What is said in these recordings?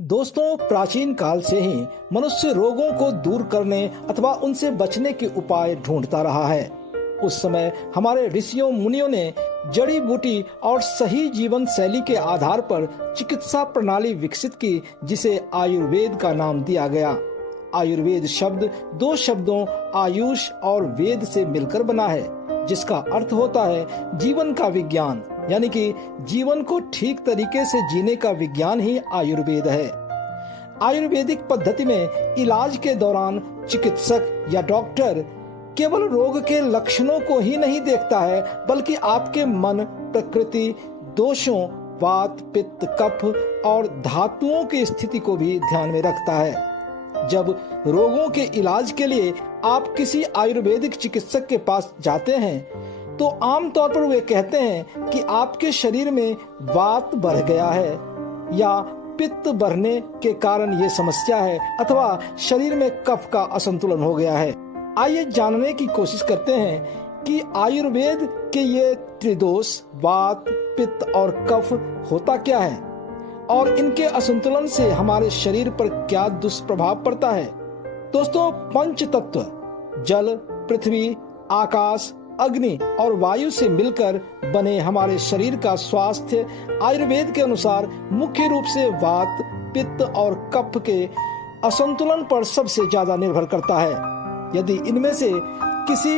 दोस्तों, प्राचीन काल से ही मनुष्य रोगों को दूर करने अथवा उनसे बचने के उपाय ढूंढता रहा है। उस समय हमारे ऋषियों मुनियों ने जड़ी बूटी और सही जीवन शैली के आधार पर चिकित्सा प्रणाली विकसित की, जिसे आयुर्वेद का नाम दिया गया। आयुर्वेद शब्द दो शब्दों आयुष और वेद से मिलकर बना है, जिसका अर्थ होता है जीवन का विज्ञान, यानी कि जीवन को ठीक तरीके से जीने का विज्ञान ही आयुर्वेद है। आयुर्वेदिक पद्धति में इलाज के दौरान चिकित्सक या डॉक्टर केवल रोग के लक्षणों को ही नहीं देखता है, बल्कि आपके मन, प्रकृति, दोषों, वात, पित्त, कफ और धातुओं की स्थिति को भी ध्यान में रखता है। जब रोगों के इलाज के लिए आप किसी आयुर्वेदिक चिकित्सक के पास जाते हैं, तो आमतौर पर वे कहते हैं कि आपके शरीर में वात बढ़ गया है, या पित्त बढ़ने के कारण ये समस्या है, अथवा शरीर में कफ का असंतुलन हो गया है। आइए जानने की कोशिश करते हैं कि आयुर्वेद के ये त्रिदोष वात, पित्त और कफ होता क्या है और इनके असंतुलन से हमारे शरीर पर क्या दुष्प्रभाव पड़ता है। दोस्तों, पंच तत्व जल, पृथ्वी, आकाश, अग्नि और वायु से मिलकर बने हमारे शरीर का स्वास्थ्य आयुर्वेद के अनुसार मुख्य रूप से वात, पित्त और कफ के असंतुलन पर सबसे ज्यादा निर्भर करता है। यदि इनमें से किसी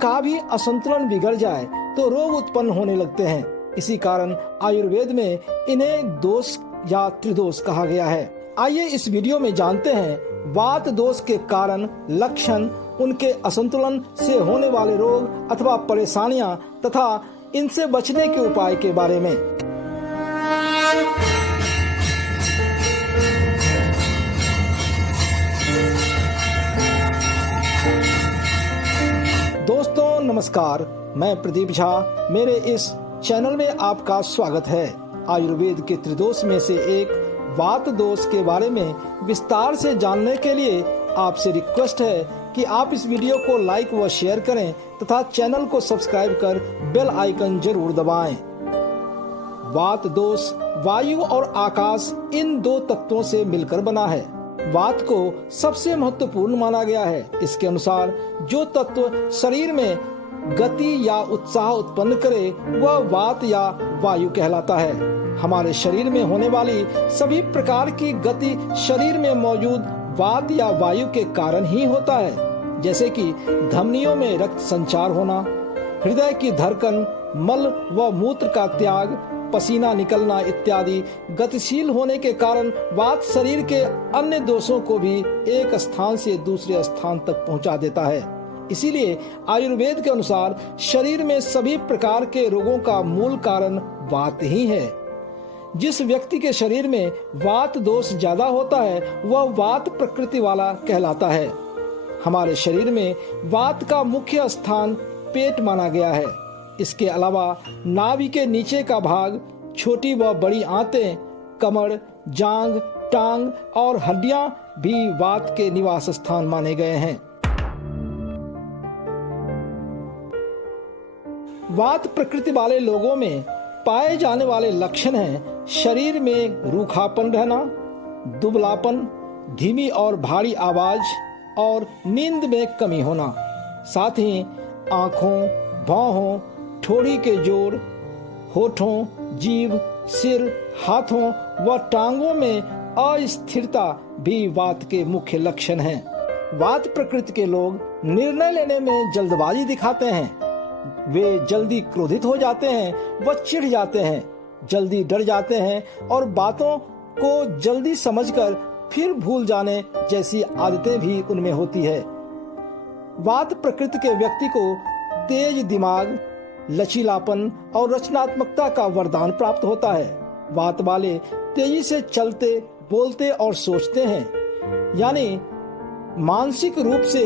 का भी असंतुलन बिगड़ जाए तो रोग उत्पन्न होने लगते हैं। इसी कारण आयुर्वेद में इन्हें दोष या त्रिदोष कहा गया है। आइए इस वीडियो में जानते हैं वात दोष के कारण, लक्षण, उनके असंतुलन से होने वाले रोग अथवा परेशानियां तथा इनसे बचने के उपाय के बारे में। दोस्तों नमस्कार, मैं प्रदीप झा। मेरे इस चैनल में आपका स्वागत है। आयुर्वेद के त्रिदोष में से एक वात दोष के बारे में विस्तार से जानने के लिए आपसे रिक्वेस्ट है कि आप इस वीडियो को लाइक व शेयर करें तथा चैनल को सब्सक्राइब कर बेल आइकन जरूर दबाएं। वात दोष वायु और आकाश इन दो तत्वों से मिलकर बना है। वात को सबसे महत्वपूर्ण माना गया है। इसके अनुसार जो तत्व शरीर में गति या उत्साह उत्पन्न करे वह वात या वायु कहलाता है। हमारे शरीर में होने वाली सभी प्रकार की गति शरीर में मौजूद वात या वायु के कारण ही होता है, जैसे कि धमनियों में रक्त संचार होना, हृदय की धड़कन, मल व मूत्र का त्याग, पसीना निकलना इत्यादि। गतिशील होने के कारण वात शरीर के अन्य दोषों को भी एक स्थान से दूसरे स्थान तक पहुंचा देता है। इसीलिए आयुर्वेद के अनुसार शरीर में सभी प्रकार के रोगों का मूल कारण वात ही है। जिस व्यक्ति के शरीर में वात दोष ज्यादा होता है वह वात प्रकृति वाला कहलाता है। हमारे शरीर में वात का मुख्य स्थान पेट माना गया है। इसके अलावा नाभि के नीचे का भाग, छोटी व बड़ी आंतें, कमर, जांग, टांग और हड्डियां भी वात के निवास स्थान माने गए हैं। वात प्रकृति वाले लोगों में पाए जाने वाले लक्षण हैं शरीर में रूखापन रहना, दुबलापन, धीमी और भारी आवाज और नींद में कमी होना। साथ ही आंखों, भौहों, ठोड़ी के जोड़, होठों, जीभ, सिर, हाथों व टांगों में अस्थिरता भी वात के मुख्य लक्षण हैं। वात प्रकृति के लोग निर्णय लेने में जल्दबाजी दिखाते हैं। वे जल्दी क्रोधित हो जाते हैं व चिढ़ जाते हैं, जल्दी डर जाते हैं और बातों को जल्दी समझकर फिर भूल जाने जैसी आदतें भी उनमें होती है। वात प्रकृति के व्यक्ति को तेज दिमाग, लचीलापन और रचनात्मकता का वरदान प्राप्त होता है। वात वाले तेजी से चलते, बोलते और सोचते हैं, यानी मानसिक रूप से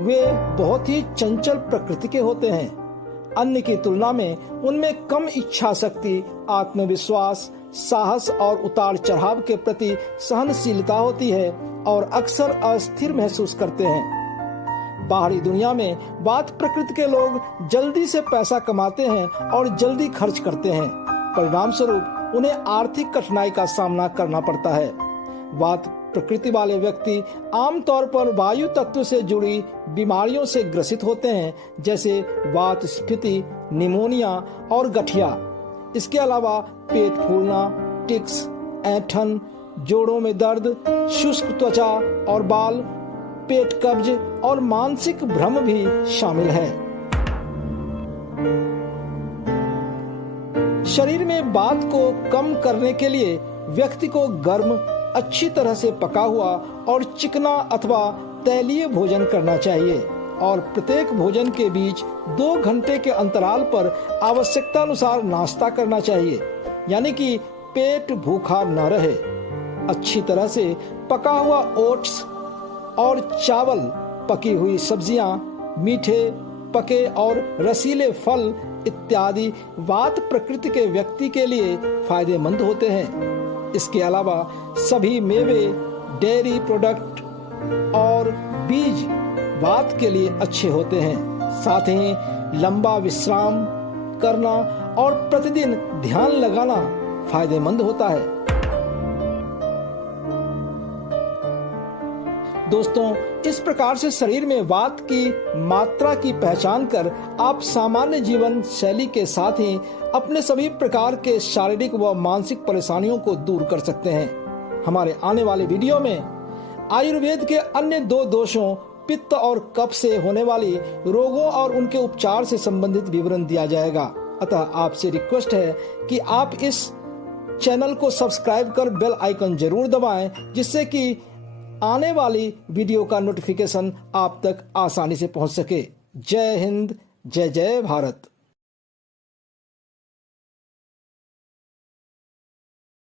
वे बहुत ही चंचल प्रकृति के होते हैं। अन्य की तुलना में उनमें कम इच्छा शक्ति, आत्मविश्वास, साहस और उतार चढ़ाव के प्रति सहनशीलता होती है और अक्सर अस्थिर महसूस करते हैं। बाहरी दुनिया में वात प्रकृति के लोग जल्दी से पैसा कमाते हैं और जल्दी खर्च करते हैं। परिणाम स्वरूप उन्हें आर्थिक कठिनाई का सामना करना पड़ता है। वात प्रकृति वाले व्यक्ति आमतौर पर वायु तत्व से जुड़ी बीमारियों से ग्रसित होते हैं, जैसे वात स्फीति, निमोनिया और गठिया। इसके अलावा पेट फूलना, टिक्स, ऐंठन, जोड़ों में दर्द, शुष्क त्वचा और बाल, पेट कब्ज और मानसिक भ्रम भी शामिल है। शरीर में वात को कम करने के लिए व्यक्ति को गर्म, अच्छी तरह से पका हुआ और चिकना अथवा तैलीय भोजन करना चाहिए और प्रत्येक भोजन के बीच 2 घंटे के अंतराल पर आवश्यकता अनुसार नाश्ता करना चाहिए, यानी कि पेट भूखा न रहे। अच्छी तरह से पका हुआ ओट्स और चावल, पकी हुई सब्जियां, मीठे, पके और रसीले फल इत्यादि वात प्रकृति के व्यक्ति के लिए फायदेमंद होते हैं। इसके अलावा सभी मेवे, डेयरी प्रोडक्ट और बीज वात के लिए अच्छे होते हैं। साथ ही लंबा विश्राम करना और प्रतिदिन ध्यान लगाना फायदेमंद होता है। दोस्तों, इस प्रकार से शरीर में वात की मात्रा की पहचान कर आप सामान्य जीवन शैली के साथ ही अपने सभी प्रकार के शारीरिक व मानसिक परेशानियों को दूर कर सकते हैं। हमारे आने वाले वीडियो में आयुर्वेद के अन्य 2 दोषों, पित्त और कफ से होने वाली रोगों और उनके उपचार से संबंधित विवरण दिया जाएगा। अतः आपसे रिक्वेस्ट है कि आप इस चैनल को सब्सक्राइब कर बेल आइकन जरूर दबाएं, जिससे कि आने वाली वीडियो का नोटिफिकेशन आप तक आसानी से पहुंच सके। जय हिंद, जय जय भारत।